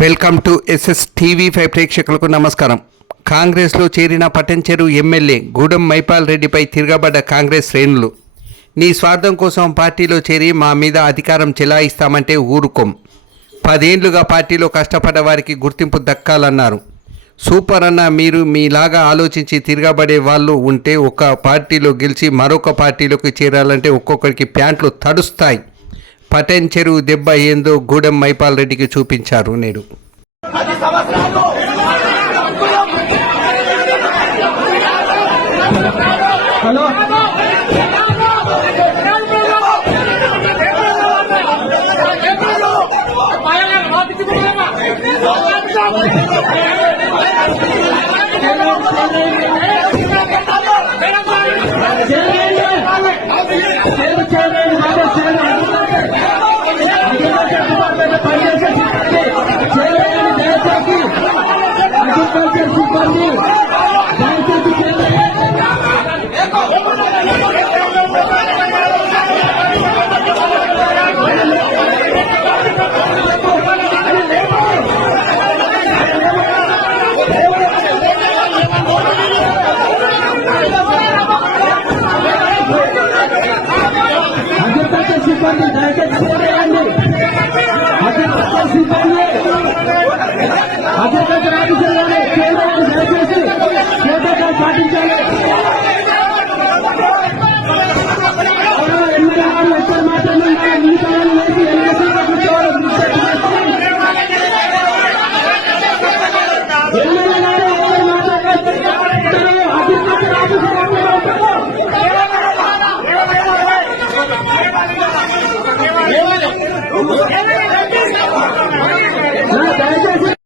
Welcome to SS TV5 ప్రేక్షకులకు నమస్కారం. కాంగ్రెస్లో చేరిన పటంచెరు ఎమ్మెల్యే గూడెం మైపాల్ రెడ్డిపై తిరగబడ్డ కాంగ్రెస్ శ్రేణులు, నీ స్వార్థం కోసం పార్టీలో చేరి మా మీద అధికారం చెలాయిస్తామంటే ఊరుకోం. 10 ఏళ్లుగా పార్టీలో కష్టపడ్డ వారికి గుర్తింపు దక్కాలన్నారు. సూపర్ అన్న, మీరు మీలాగా ఆలోచించి తిరగబడే వాళ్ళు ఉంటే ఒక పార్టీలో గెలిచి మరొక పార్టీలోకి చేరాలంటే ఒక్కొక్కరికి ప్యాంట్లు తడుస్తాయి. పటంచెరు దెబ్బ ఏందో గూడెం మైపాల్ రెడ్డికి చూపించారు. నేడు